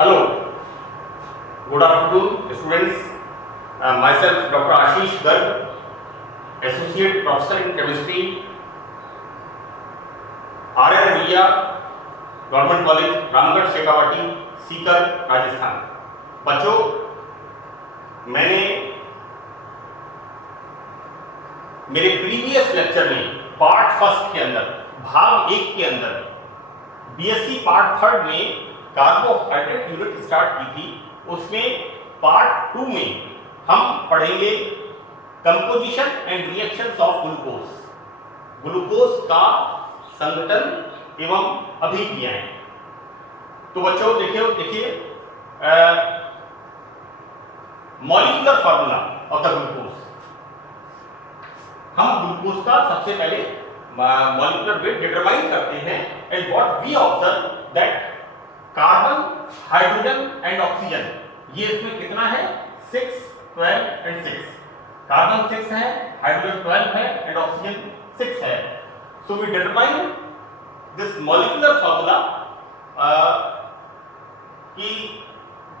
Hello, good afternoon, students. Myself, Dr. Ashish Garg, Associate Professor in Chemistry, R.R. Villa, Government College, Ramgarh शेखावाटी, सीकर, राजस्थान। बच्चों, मैंने मेरे previous lecture में part first के अंदर, भाग 1 के अंदर बीएससी पार्ट थर्ड में कार्बोहाइड्रेट यूनिट स्टार्ट की थी। उसमें पार्ट 2 में हम पढ़ेंगे composition and reactions of glucose, glucose का संगठन एवं अभिक्रियाएं। तो बच्चों देखिए molecular formula of the glucose. हम ग्लूकोज का सबसे पहले मॉलिक्यूलर वेट डिटरमाइन करते हैं and what we observe that carbon, hydrogen and oxygen, ये इसमें कितना है 6, 12 एंड 6। कार्बन 6 है, हाइड्रोजन 12 है एंड ऑक्सीजन 6 है। So we determine this molecular formula कि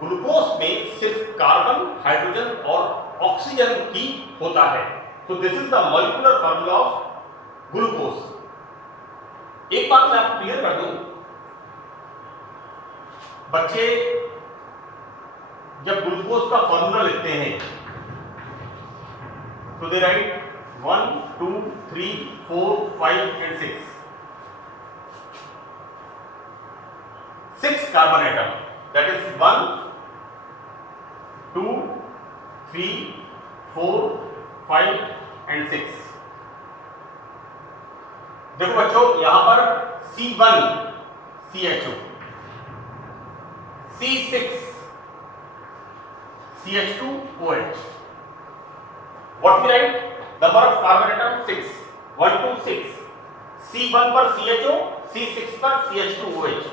ग्लूकोज में सिर्फ कार्बन, हाइड्रोजन और ऑक्सीजन ही होता है। तो this is the molecular formula of glucose. एक बात मैं आपको क्लियर कर दूं, बच्चे जब ग्लूकोज का फॉर्मूला लिखते हैं तो they write 1, 2, 3, 4, 5 and 6 carbon atom, that is 1, 2, 3, 4, 5 and 6। देखो बच्चों, यहां पर C1 CHO, C6 CH2 OH. What we write? Number of carbon atom 6, 1 to 6. C1 पर CHO, C6 पर CH2 OH.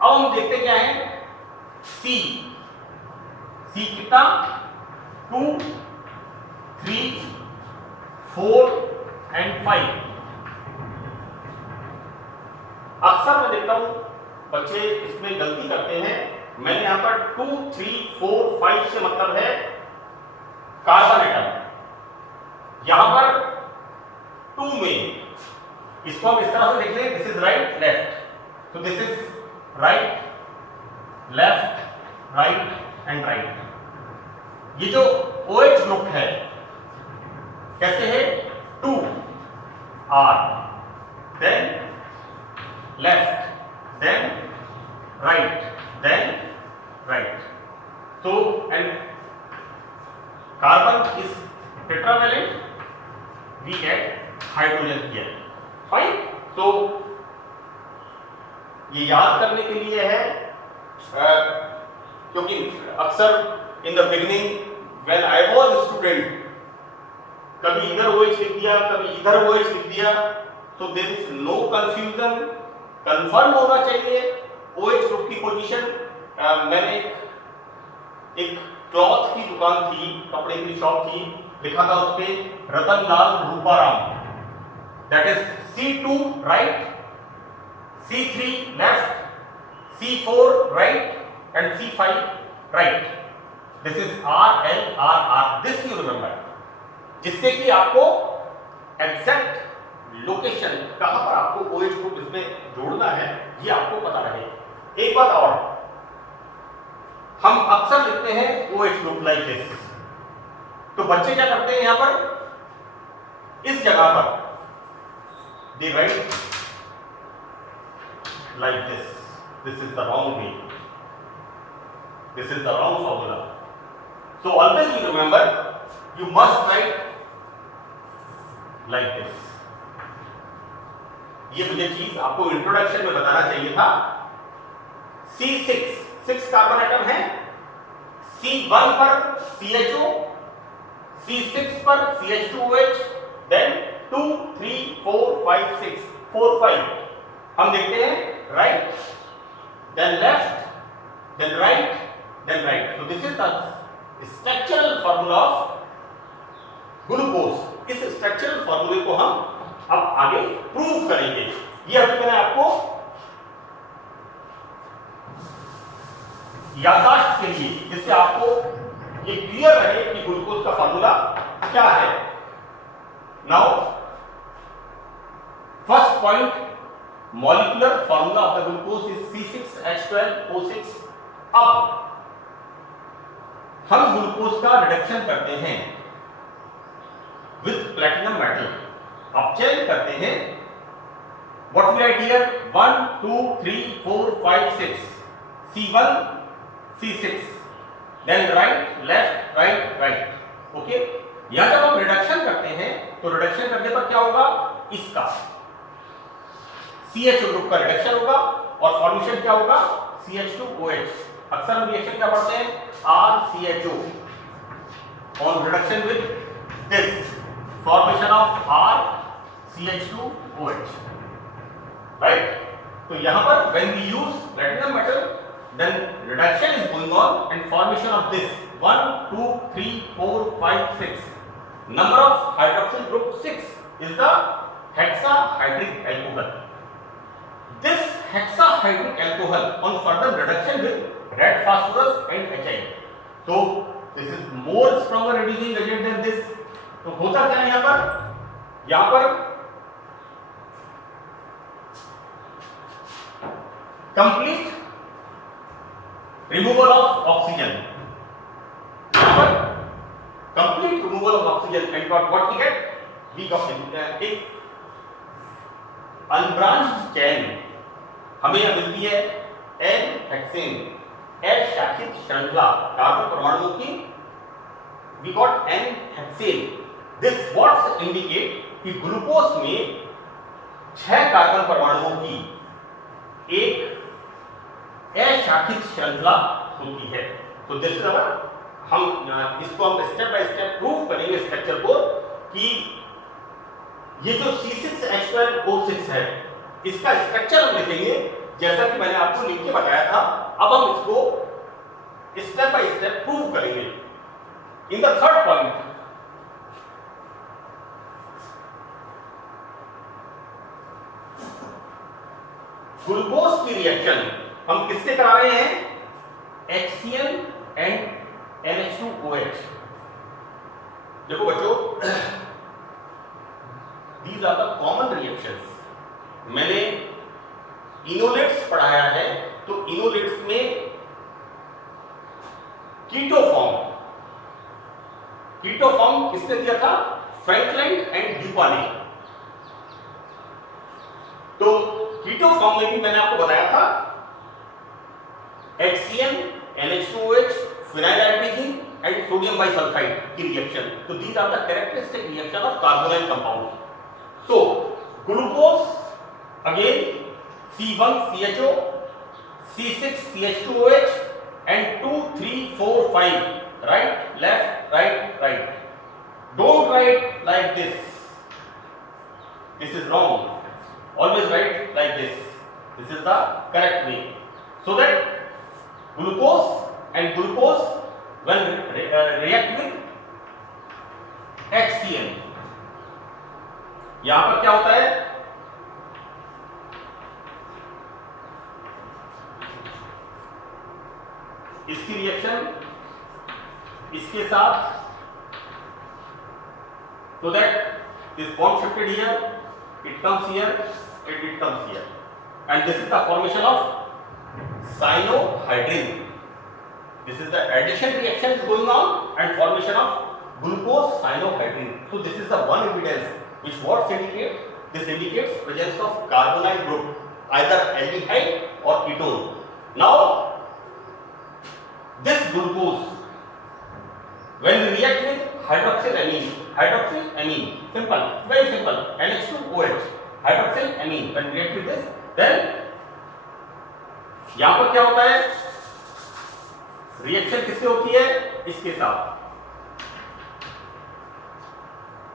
अब हम देखते क्या है, C कितना 2, 3, 4 एंड 5। अक्सर मैं देखता हूं बच्चे इसमें गलती करते हैं। मैंने यहां पर 2, 3, 4, 5 से मतलब है कार्बन एटम। यहां पर 2 में इसको हम इस तरह से देख लें, दिस इज राइट लेफ्ट, तो this is right left right and right. ये जो OH ग्रुप है कैसे है, 2 R, then left, then right, then right. So and carbon is tetravalent, we add hydrogen here, fine। so ये याद करने के लिए है क्योंकि अक्सर in the beginning when I was student, कभी इधर OH लिख दिया, कभी इधर OH लिख दिया, तो there is no confusion. Confirm होना चाहिए OH ग्रुप की पोजीशन। मैंने एक क्लॉथ की दुकान थी, कपड़े की शॉप थी, लिखा था उस पे Ratanlal Ruparam, that is C2 right, C3 left, C4 right and C5 right. This is RLRR, this you remember, जिससे कि आपको एग्जैक्ट लोकेशन कहां पर आपको OH ग्रुप इसमें जोड़ना है ये आपको पता रहे। एक बात और, हम अक्सर लिखते हैं OH ग्रुप लाइक दिस, तो बच्चे क्या करते हैं, यहां पर इस जगह पर they write like this, this is the wrong way, this is the wrong formula. So always you remember, you must write like this. ये मुझे चीज आपको इंट्रोडक्शन में बताना चाहिए था। C6 कार्बन एटम है, C1 पर CHO, C6 पर CH2OH, देन 2, 3, 4, 5, 6, 4, 5। हम देखते हैं right, then left, then right, then right. तो this is the structural formula of glucose. इस स्ट्रक्चरल फार्मूले को हम अब आगे प्रूव करेंगे। ये अभी मैंने आपको याददाश्त के लिए, जिससे आपको ये क्लियर रहे कि ग्लूकोज का फॉर्मूला क्या है। Now first point, molecular formula of the glucose is C6H12O6। अब हम ग्लूकोज का रिडक्शन करते हैं विथ प्लैटिनम मेटल। अब चेक करते हैं what we write here 1 2 3 4 5 6 C1 C6, then right left right right. Okay, यहां जब हम रिडक्शन करते हैं तो रिडक्शन करने पर क्या होगा, इसका CHO ग्रुप का रिडक्शन होगा और फॉर्मेशन क्या होगा, CH2OH। अक्सर हम रिएक्शन क्या पढ़ते हैं, RCHO on reduction with this formation of RCH2OH, right. तो यहां पर when we use platinum metal then reduction is going on and formation of this 1 2 3 4 5 6 number of hydroxyl group 6 is the hexahydric alcohol. This hexahydric alcohol on further reduction with red phosphorus and HI, so this is more stronger reducing agent than this. तो होता क्या है यहाँ पर complete removal of oxygen, complete removal of oxygen, and what we get, we got एक unbranched chain हमें यह मिलती है N-हेक्सेन, अशाखित श्रृंखला कार्बन परमाणुओं की, we got N-हेक्सेन। this what indicate कि ग्लूकोज में 6 कार्बन परमाणुओं की एक अशाखित श्रृंखला होती है। तो दिस इज हम इसको हम स्टेप बाय स्टेप प्रूव करेंगे स्ट्रक्चर को कि ये जो C6H12O6 है इसका स्ट्रक्चर हम लिखेंगे जैसा कि मैंने आपको लिख के बताया था। अब हम इसको स्टेप बाय स्टेप प्रूव करेंगे। In the third point, glucose की रिएक्शन हम किससे करा रहे हैं, HCl एंड NH2OH। देखो बच्चों, these are the common reactions। मैंने इनोलेट्स पढ़ाया है, तो इनोलेट्स में कीटो फॉर्म किसने दिया था, फ्रैंकलिन एंड ड्यूपा ने। तो कीटो फॉर्म में भी मैंने आपको बताया था HCl, NH2OH, phenylaldehyde and sodium bisulfite की रिएक्शन। तो these are the characteristic reaction of carbonyl compounds. So glucose again C1CHO, C6CH2OH and 2 3 4 5, right left right right. Don't write like this, this is wrong. Always write like this, this is the correct way, so that glucose and glucose when react with HCl, यहां पर क्या होता है, इसकी रिएक्शन इसके साथ, so that this bond shifted here, it comes here and it comes here, and this is the formation of cyanohydrin. This is the addition reaction is going on and formation of glucose cyanohydrin. So this is the one evidence which what indicate, this indicates presence of carbonyl group, either aldehyde or ketone. Now this glucose when we react with hydroxylamine, simple, very simple, NH2OH, hydroxylamine, when we react with this, then यहां पर क्या होता है, रिएक्शन किससे होती है, इसके साथ,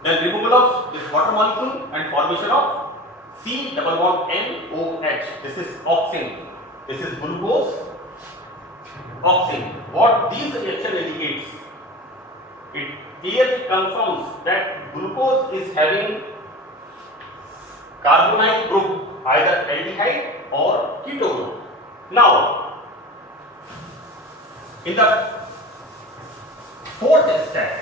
then removal of this water molecule and formation of C double bond NOH. This is oxime, this is glucose oxime. What these reaction indicates, it clearly confirms that glucose is having carbonyl group, either aldehyde or keto group. Now In the fourth step,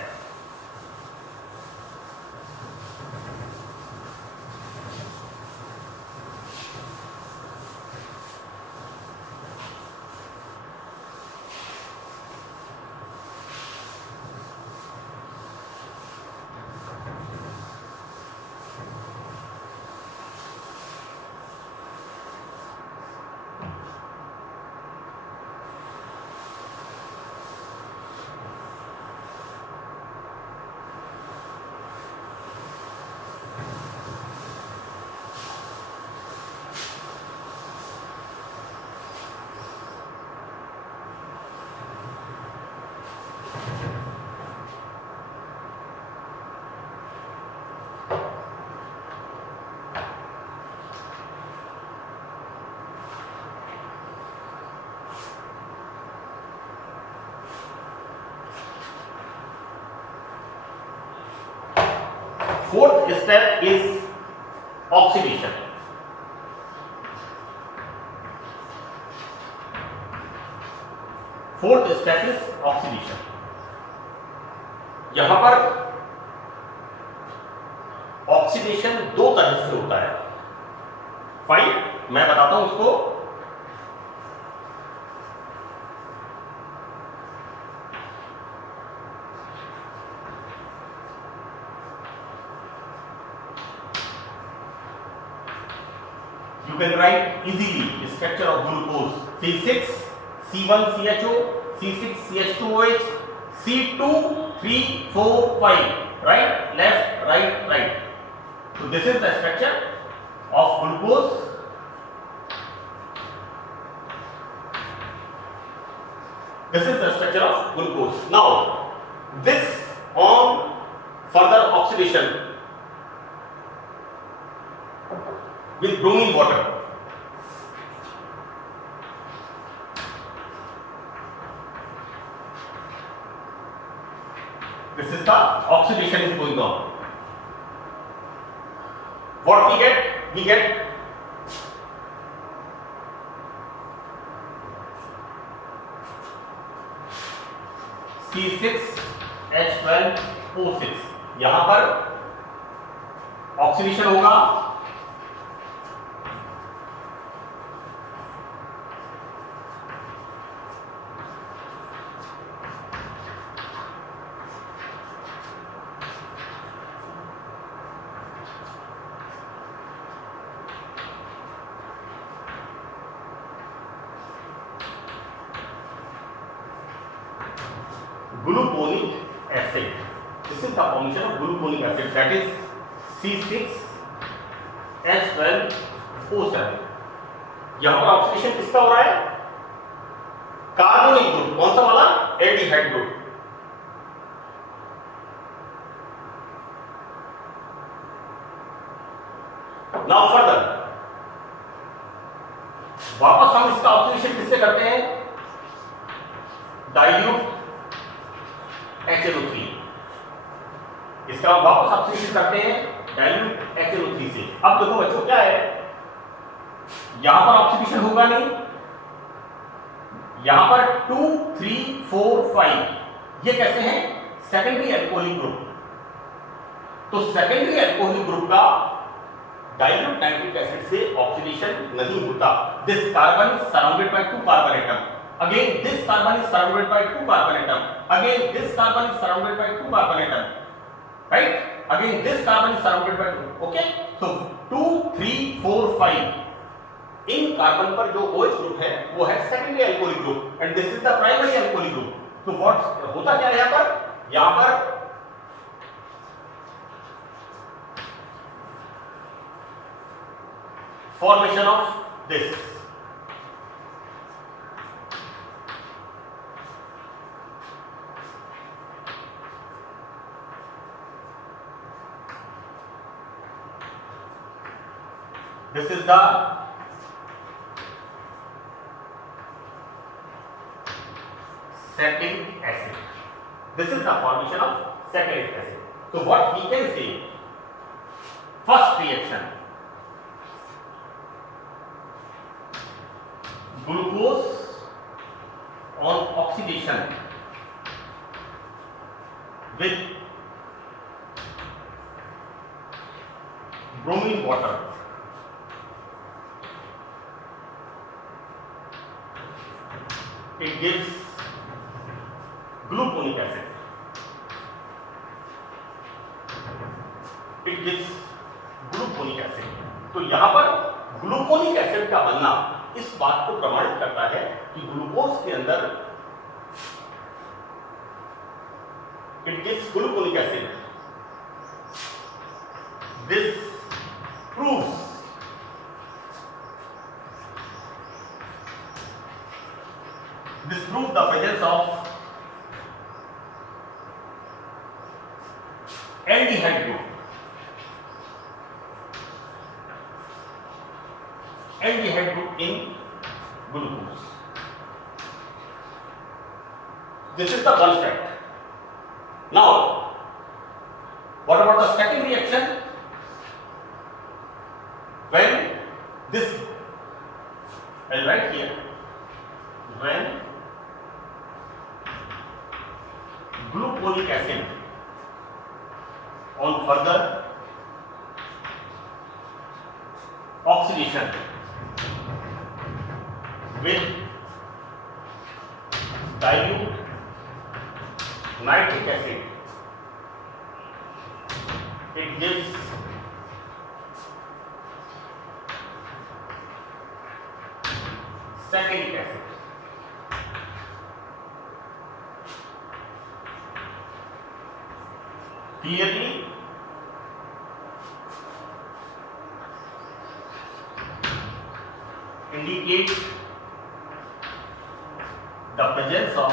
fourth step is oxidation. Fourth step is oxidation. यहां पर ऑक्सीडेशन दो तरह से होता है. फाइन, मैं बताता हूं उसको. You can write easily structure of glucose: C6 C1CHO, C6CH2OH, C2 3 4 5. Right, left, right. So this is the structure of glucose. This is the structure of glucose. Now, this on further oxidation with bromine water. This is the oxidation is going on. What we get? We get C6H12O6. यहां पर ऑक्सीडेशन होगा gluconic acid. This is the formation of gluconic acid, that is C6H12O7. यहां पर ऑक्सीडेशन किसका हो रहा है? Carbonic group. कौन सा वाला? Aldehyde group. नाउ फर्दर वापस हम इसका ऑक्सीडेशन किससे करते हैं? Dilute HNO3. इसका हम वापस ऑक्सीडेशन करते हैं डाइल्यूट HNO3 से. अब देखो बच्चों क्या है, यहां पर ऑक्सीडेशन होगा नहीं, यहां पर 2 3 4 5 ये कैसे हैं? Secondary alcoholic group. तो सेकेंडरी अल्कोहलिक ग्रुप का डाइल्यूट नाइट्रिक एसिड से ऑक्सीडेशन नहीं होता. This carbon is surrounded by 2 carbon atom. Again, this carbon is surrounded by 2 carbon atom. Again, this carbon is surrounded by 2 carbon atom. Right? Again, this carbon is surrounded by 2. Okay? So 2, 3, 4, 5. इन कार्बन पर जो OH group है वो है secondary alcoholic group and this is the primary alcoholic group. तो व्हाट होता क्या है यहां पर formation of this. This is the salicylic acid. This is the formation of salicylic acid. So what we can say? First reaction, glucose on oxidation with bromine water, it gives gluconic acid. It gives gluconic acid. तो यहां पर gluconic acid का बनना इस बात को प्रमाणित करता है कि ग्लूकोज के अंदर it gives gluconic acid. This proves the presence of aldehyde group. Aldehyde group in glucose. This is the one fact. Now, what about the second reaction? When this, I'll write here, when gluconic acid on further oxidation with dilute nitric acid, it gives saccharic acid. Clearly indicate the presence of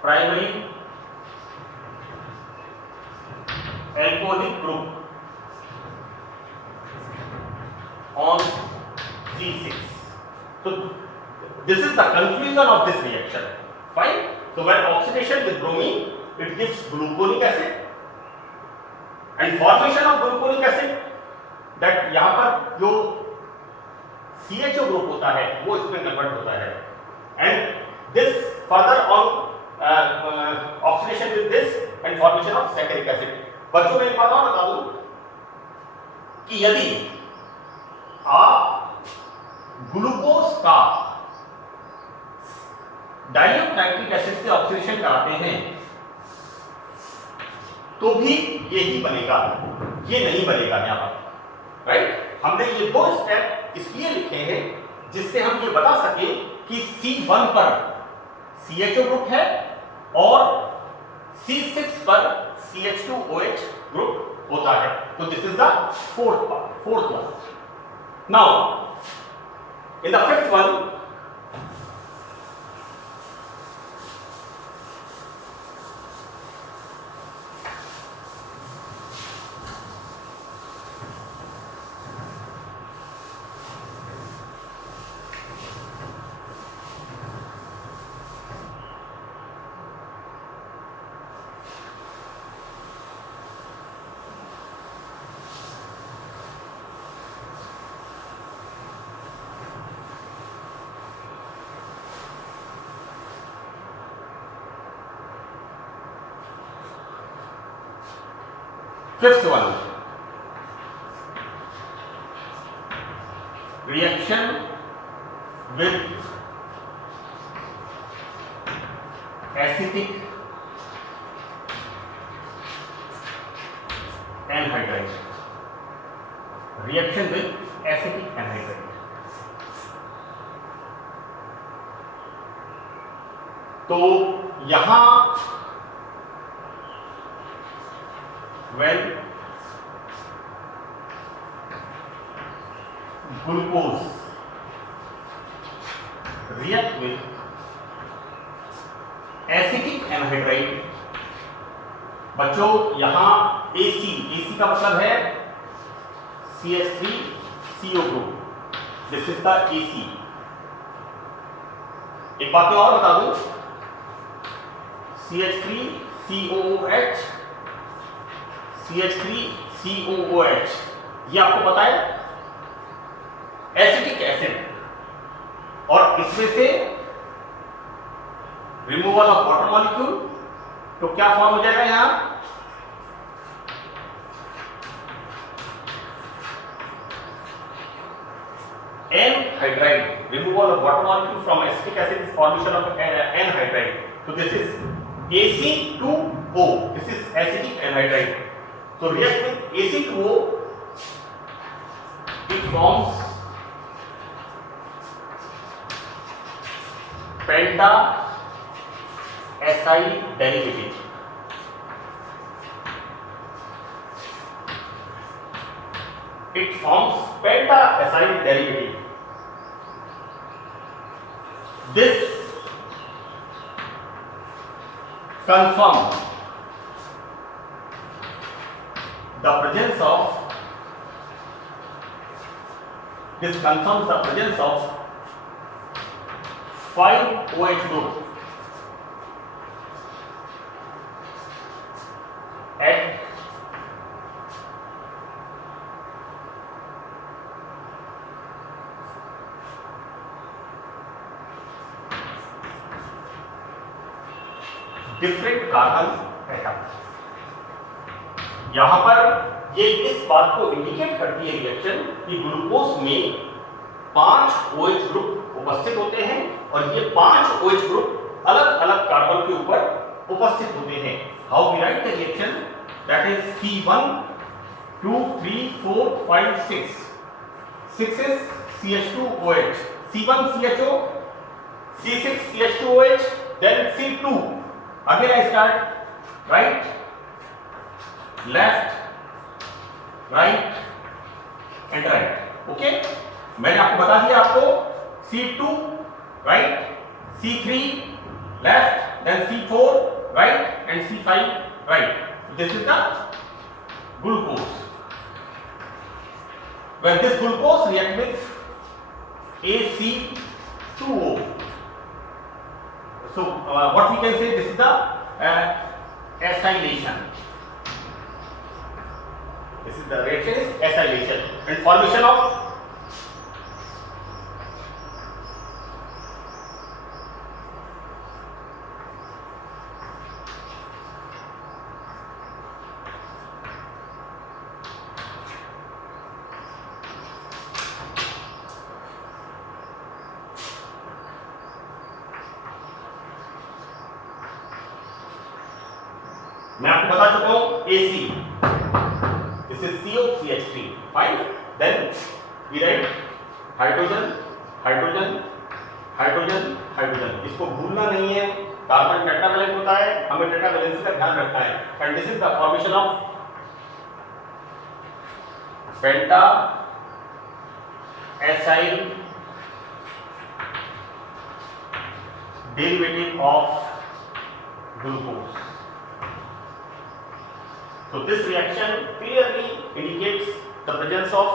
primary alcoholic group on C6. So this is the conclusion of this reaction. Fine. So when oxidation with bromine, it gives gluconic acid, and formation of gluconic acid, that यहाँ पर जो CHO group होता है वो इसमें कन्वर्ट होता है, and this further on oxidation with this and formation of saccharic acid. बच्चों में एक बात और बता दूं कि यदि आप ग्लूकोज का डाइल्यूट नाइट्रिक एसिड से ऑक्सीडेशन कराते हैं तो भी यही बनेगा, ये नहीं बनेगा यहां पर, राइट? हमने ये दो स्टेप इसलिए लिखे हैं जिससे हम ये बता सके कि C1 पर CHO ग्रुप है और C6 पर CH2OH ग्रुप होता है. तो this is the fourth one. Now in the fifth one, fifth one, reaction with acetic anhydride. Reaction with acetic anhydride. तो यहां when glucose react with acetic anhydride, बच्चों यहां AC का मतलब है CH3CO group, this is the AC. एक बात मैं और बता दूं, CH3COOH CH3COOH, ये आपको पता है एसिटिक एसिड, और इसमें से रिमूवल ऑफ वाटर मॉलिक्यूल, तो क्या फॉर्म हो जाएगा यहां N-hydride, removal of water molecule from acetic acid is formation of N-hydride. So this is AC2O. This is acetic anhydride. So react with AC2O, it forms penta-acyl derivative. It forms penta-acyl derivative. This confirms the presence of 5OH group at different carbon atom. यहां पर ये इस बात को इंडिकेट करती है रिएक्शन कि glucose में 5 OH ग्रुप उपस्थित होते हैं, और ये 5 OH ग्रुप अलग अलग कार्बन के ऊपर उपस्थित होते हैं। How we write the reaction, that is C1 2 3 4 5 6 is CH2OH, C1 CHO, C6 CH2OH, then C2. Again I start right, left, right and right. Okay, मैंने आपको बता दिया, आपको C2 right, C3 left, then C4 right and C5 right. This is the glucose. When this glucose react with AC2O, so what we can say, this is the acylation. This is the reaction is acylation and formation of मैं आपको बता चुका हूं AC, this is COCH3, fine. Then we write hydrogen hydrogen hydrogen hydrogen, इसको भूलना नहीं है। Carbon tetravalent होता है, हमें टेट्रावैलेंसी का ध्यान रखना है। And this is the formation of penta acyl derivative of glucose. So this reaction clearly indicates the presence of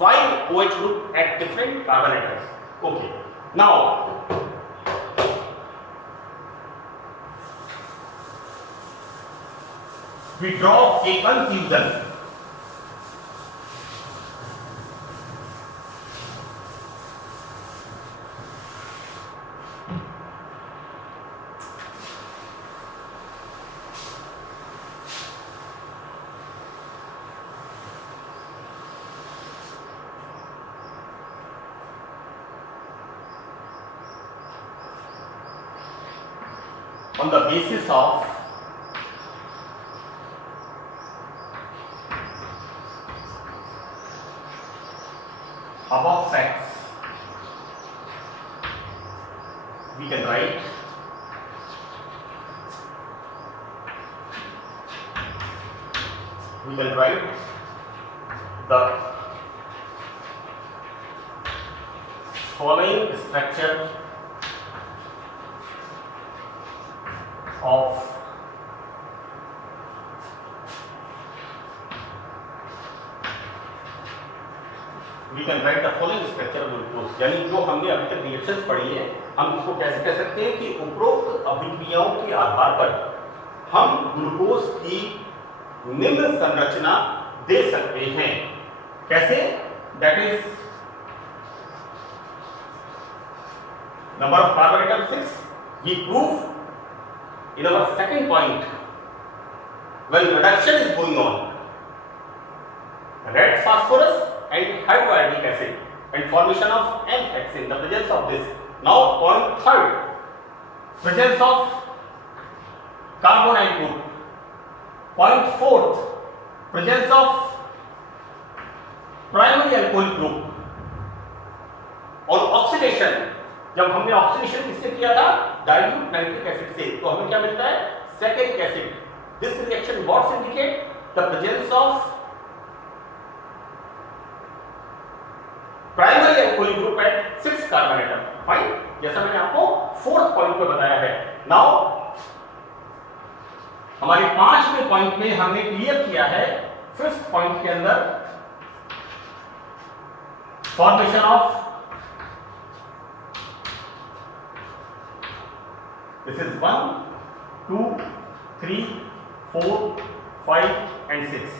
5 OH group at different carbon atoms. Okay. Now we draw a confusion. On the basis of above facts, we can write the following structure of we can write the following structure of glucose। यानी जो हमने अभी तक रिएक्शंस पढ़ी है, हम इसको कैसे कह सकते हैं कि उपरोक्त अभिक्रियाओं के आधार पर हम ग्लूकोज की निम्न संरचना दे सकते हैं। कैसे? That is number of carbon atom 6. We prove in our second point when reduction is going on, red phosphorus and hydroiodic acid and formation of N-hexane, the presence of this. Now point third, presence of carbonyl group. Point fourth, presence of primary alcohol group. On oxidation, जब हमने ऑक्सीडेशन किससे किया था? Dilute nitric acid से, तो हमें क्या मिलता है? Saccharic acid. This reaction what indicate the presence of primary alcohol group at 6 carbon atom. Fine, जैसा मैंने आपको फोर्थ पॉइंट पे बताया है. नाउ हमारे 5वें पॉइंट में हमने क्लियर किया है फिफ्थ पॉइंट के अंदर फॉर्मेशन ऑफ this is 1 2 3 4 5 and 6.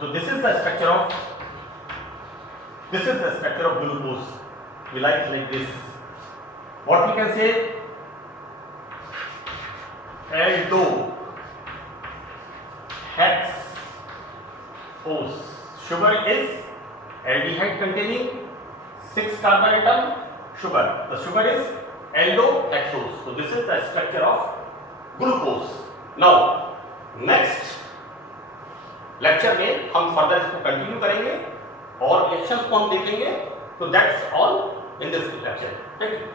So this is the structure of glucose. We like this. What we can say? aldose. Sugar is aldehyde containing 6 carbon atom sugar. The sugar is aldose. So this is the structure of glucose. Now next lecture में हम फर्दर इसको कंटिन्यू करेंगे और रिएक्शंस को हम देखेंगे. तो that's all in this lecture. Thank you.